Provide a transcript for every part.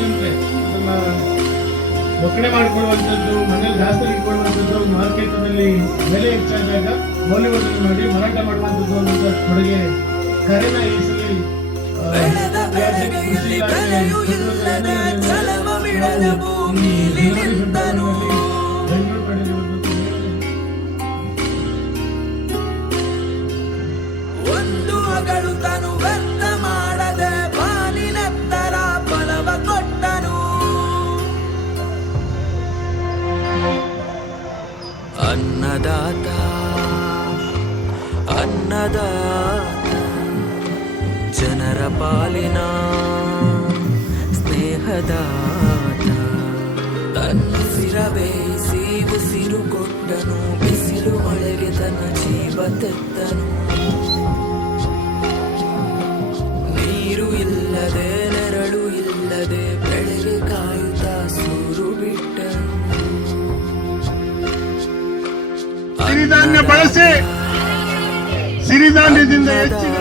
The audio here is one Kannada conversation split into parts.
ವರ್ಷದಂತೆ ಅದನ್ನ ಒಕ್ಕಣೆ ಮಾಡಿಕೊಳ್ಳುವಂಥದ್ದು, ಮನೇಲಿ ಜಾಸ್ತಿ ಇಟ್ಕೊಳ್ಳುವಂಥದ್ದು, ಮಾರ್ಕೆಟ್ನಲ್ಲಿ ಬೆಲೆ ಹೆಚ್ಚಾದಾಗ ಮೌಲ್ಯವರ್ಧನೆ ಮಾಡಿ ಮಾರಾಟ ಮಾಡುವಂಥದ್ದು ಅನ್ನೋಂಥ ಕೊಡುಗೆ ಕರೆನ ಈ ಸಲ ಕೃಷಿ ಬೆಂಗಳೂರು ಪಡೆದಿರುವಂಥದ್ದು. ಒಂದು ಅಗಳು ತನು ವ್ಯರ್ಥ ಮಾಡದೆ ಬಾಲಿನತ್ತರ ಫಲವ ಕೊಟ್ಟನು. ಅನ್ನದಾತ ಅನ್ನದಾತ ಜನರ ಪಾಲಿನ ಸ್ನೇಹದಾತ. ತನ್ನುಸಿರ ಬೇಯಿಸಿ ಉಸಿರು ಕೊಟ್ಟನು, ಬಿಸಿಲು ಮಳೆಗೆ ತನ್ನ ಜೀವ ತೆತ್ತನು. ನೀರು ಇಲ್ಲದೆ ನೆರಳು ಇಲ್ಲದೆ ಬೆಳೆಗೆ ಕಾಯುತ್ತಾ ಸೂರು ಬಿಟ್ಟನು. ಸಿರಿಧಾನ್ಯ ಬಳಸಿ ಸಿರಿಧಾನ್ಯದಿಂದ ಹೆಚ್ಚಿನ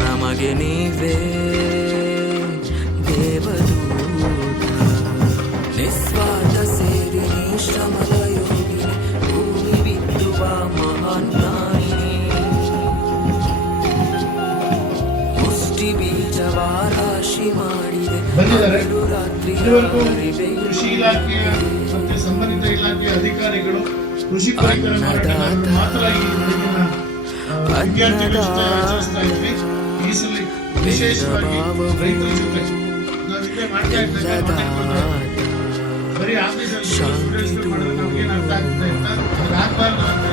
ನಮಗೆ ನೀವೇ ದೇವದೂತ. ನಿಸ್ವಾರ್ಥ ಸೇರಿ ಶ್ರಮದ ಯೋಗಿನಿ, ಭೂಮಿ ಬಿತ್ತುವ ಮಹಾನ್ ಪ್ರಾಣಿನಿ. ಮುಷ್ಟಿ ಬೀಜವ ರಾಶಿ ಮಾಡಿದೆ ರಾತ್ರಿ. ಕೃಷಿ ಇಲಾಖೆಯ ಮತ್ತೆ ಸಂಬಂಧಿತ ಇಲಾಖೆಯ ಅಧಿಕಾರಿಗಳು, ಕೃಷಿ ಪರಿಕರ ಮಾರಾಟಗಾರರು ಮಾತ್ರ ಈ ವಿದ್ಯಾರ್ಥಿಗಳ ಜೊತೆ ಆಚರಿಸ್ತಾ ಇದ್ವಿ. ಈ ಸಲ ವಿಶೇಷವಾಗಿ ರೈತರ ಜೊತೆ ನಾವಿಲ್ಲೇ ಮಾಡ್ತಾ ಇದ್ದಾಗ ಬರೀ ಆಫೀಸಲ್ಲಿ ಮಾಡಿದ್ರೆ ನಮ್ಗೇನು ಅರ್ಥ ಆಗ್ತದೆ ಅಂತ ಅದಾಗಬಾರ್ದು ಅಂತ